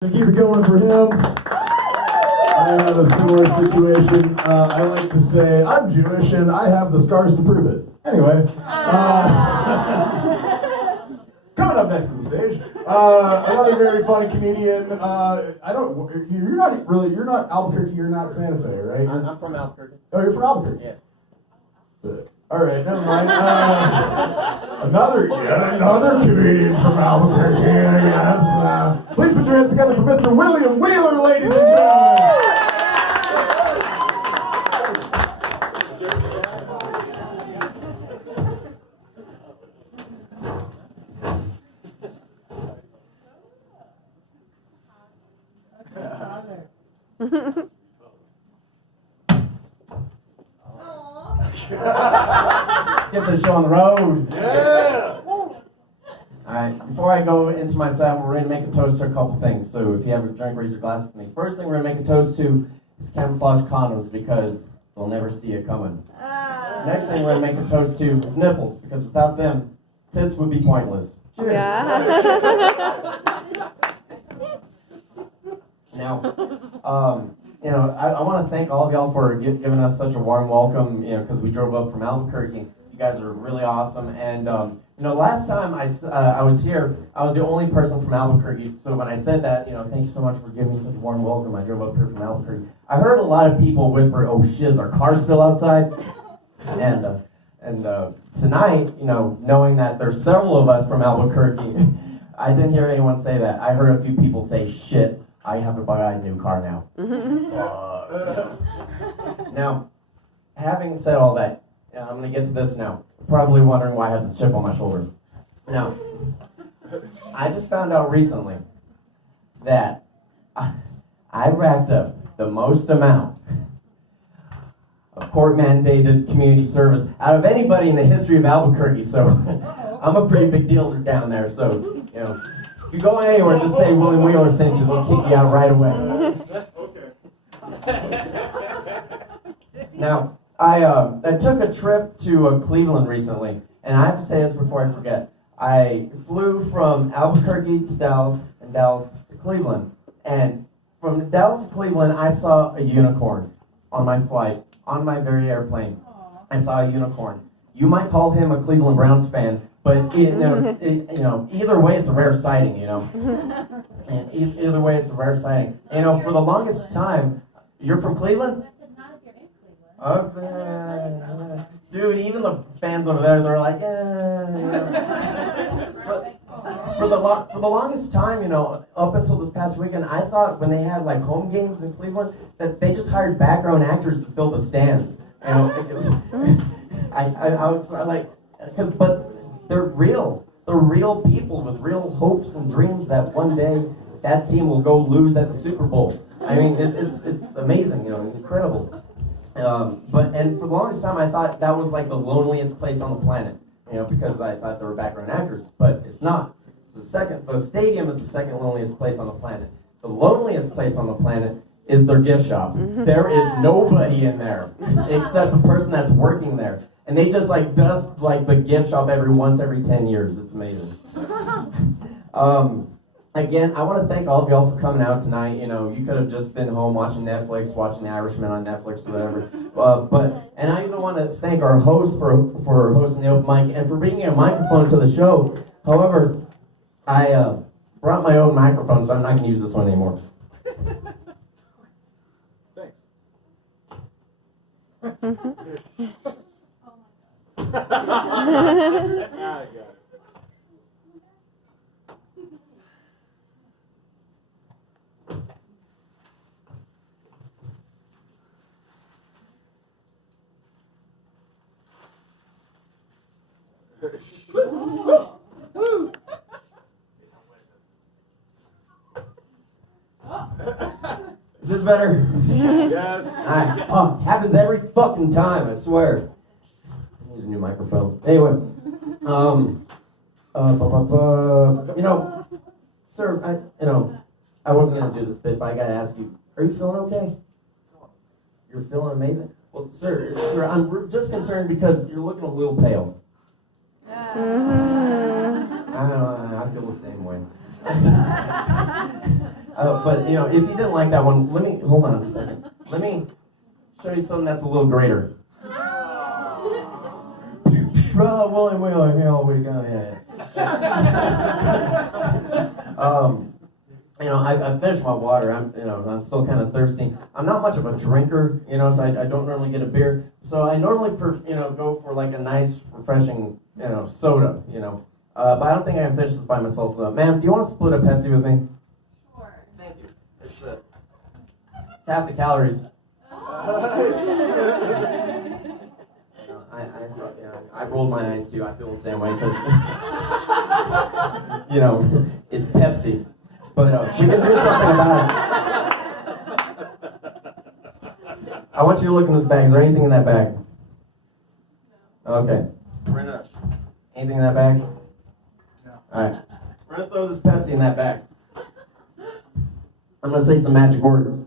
To keep it going for him, I have a similar situation. I like to say, I'm Jewish and I have the scars to prove it. Anyway, coming up next to the stage, another very funny comedian. You're not Albuquerque, you're not Santa Fe, right? I'm from Albuquerque. Oh, you're from Albuquerque? Yeah. All right, never mind. Another comedian from Albuquerque, I guess. Please put your hands together for Mr. William Wheeler, ladies and gentlemen. Let's get this show on the road. Yeah! Alright, before I go into my set, we're going to make a toast to a couple things. So if you have a drink, raise your glass with me. First thing we're going to make a toast to is camouflage condoms because they'll never see it coming. Next thing we're going to make a toast to is nipples because without them, tits would be pointless. Cheers. Yeah. Now, I want to thank all of y'all for giving us such a warm welcome, because we drove up from Albuquerque. You guys are really awesome. And, last time I was here, I was the only person from Albuquerque. So when I said that, thank you so much for giving me such a warm welcome, I drove up here from Albuquerque. I heard a lot of people whisper, oh shiz, our car's still outside? And tonight, knowing that there's several of us from Albuquerque, I didn't hear anyone say that. I heard a few people say, shit, I have to buy a new car now. Now, having said all that, I'm going to get to this now. Probably wondering why I have this chip on my shoulder. Now, I just found out recently that I racked up the most amount of court-mandated community service out of anybody in the history of Albuquerque, so I'm a pretty big deal down there, so, if you go anywhere, just say William Wheeler sent you, they'll kick you out right away. Now, I took a trip to Cleveland recently, and I have to say this before I forget. I flew from Albuquerque to Dallas, and Dallas to Cleveland. And from Dallas to Cleveland, I saw a unicorn on my flight, on my very airplane. I saw a unicorn. You might call him a Cleveland Browns fan, but either way, it's a rare sighting. And either way, it's a rare sighting. For the longest time, you're from Cleveland? Okay. Dude, even the fans over there, they're like, For the longest time, up until this past weekend, I thought when they had like home games in Cleveland that they just hired background actors to fill the stands. But they're real. They're real people with real hopes and dreams that one day that team will go lose at the Super Bowl. I mean, it's amazing, incredible. And for the longest time, I thought that was like the loneliest place on the planet, because I thought there were background actors, but it's not. The stadium is the second loneliest place on the planet. The loneliest place on the planet is their gift shop. There is nobody in there except the person that's working there. And they just dust the gift shop every 10 years. It's amazing. Again, I want to thank all of y'all for coming out tonight. You could have just been home watching Netflix, watching The Irishman on Netflix or whatever. And I even want to thank our host for hosting the open mic and for bringing a microphone to the show. However, I brought my own microphone, so I'm not going to use this one anymore. Thanks. I got it. Is this better? Yes. Alright. Oh, happens every fucking time, I swear. I need a new microphone. Anyway. Sir, I wasn't gonna do this bit, but I gotta ask you, are you feeling okay? You're feeling amazing? Well, sir, I'm just concerned because you're looking a little pale. I feel the same way. But you know, if you didn't like that one, let me hold on a second. Let me show you something that's a little greater. William Wheeler, here all week. You know, I finished my water. I'm still kind of thirsty. I'm not much of a drinker, you know, so I don't normally get a beer. So I normally, go for like a nice, refreshing, soda, But I don't think I can finish this by myself. Ma'am, do you want to split a Pepsi with me? Sure. Thank you. It's half the calories. I rolled my eyes too. I feel the same way because, it's Pepsi. But we can do something about it. I want you to look in this bag. Is there anything in that bag? Okay. We're gonna. Anything in that bag? No. All right. We're gonna throw this Pepsi in that bag. I'm gonna say some magic words.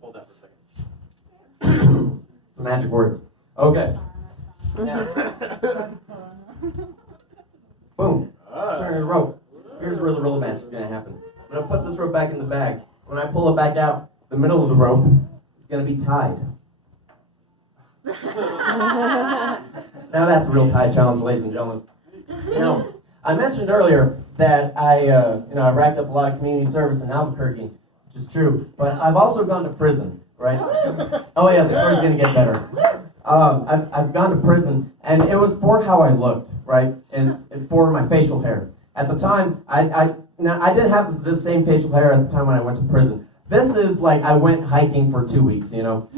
Hold that for a second. Some magic words. Okay. Now. Boom. Turn the rope. Here's where the real magic is going to happen. I'm going to put this rope back in the bag. When I pull it back out, the middle of the rope is going to be tied. Now that's a real tie challenge, ladies and gentlemen. Now, I mentioned earlier that I racked up a lot of community service in Albuquerque, which is true. But I've also gone to prison, right? Oh yeah, the story's going to get better. I've gone to prison, and it was for how I looked, right? It's for my facial hair. At the time, I didn't have this same facial hair at the time when I went to prison. This is like I went hiking for 2 weeks, At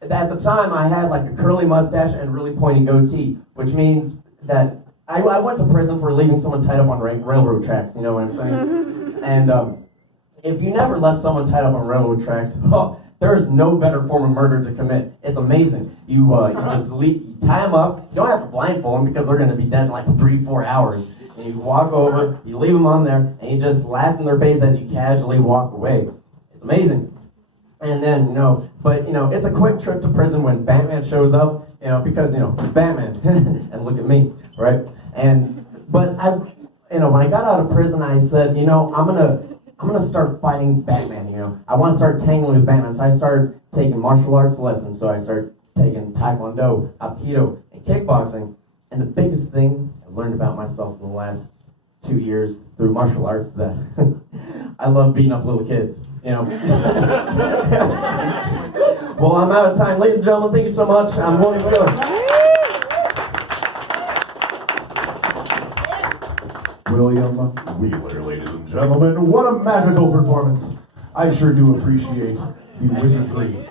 the time, I had like a curly mustache and really pointy goatee, which means that I went to prison for leaving someone tied up on railroad tracks, you know what I'm saying? And if you never left someone tied up on railroad tracks, there is no better form of murder to commit. It's amazing. You just you tie them up. You don't have to blindfold them because they're going to be dead in like 3-4 hours. And you walk over, you leave them on there, and you just laugh in their face as you casually walk away. It's amazing. And then, it's a quick trip to prison when Batman shows up, because, it's Batman. And look at me, right? But when I got out of prison, I said, I'm gonna start fighting Batman, I want to start tangling with Batman. So I started taking martial arts lessons. So I started taking Taekwondo, Aikido, and kickboxing. And the biggest thing I've learned about myself in the last 2 years through martial arts is that I love beating up little kids, Well, I'm out of time. Ladies and gentlemen, thank you so much. I'm William Wheeler. William Wheeler, ladies and gentlemen. What a magical performance. I sure do appreciate the wizardry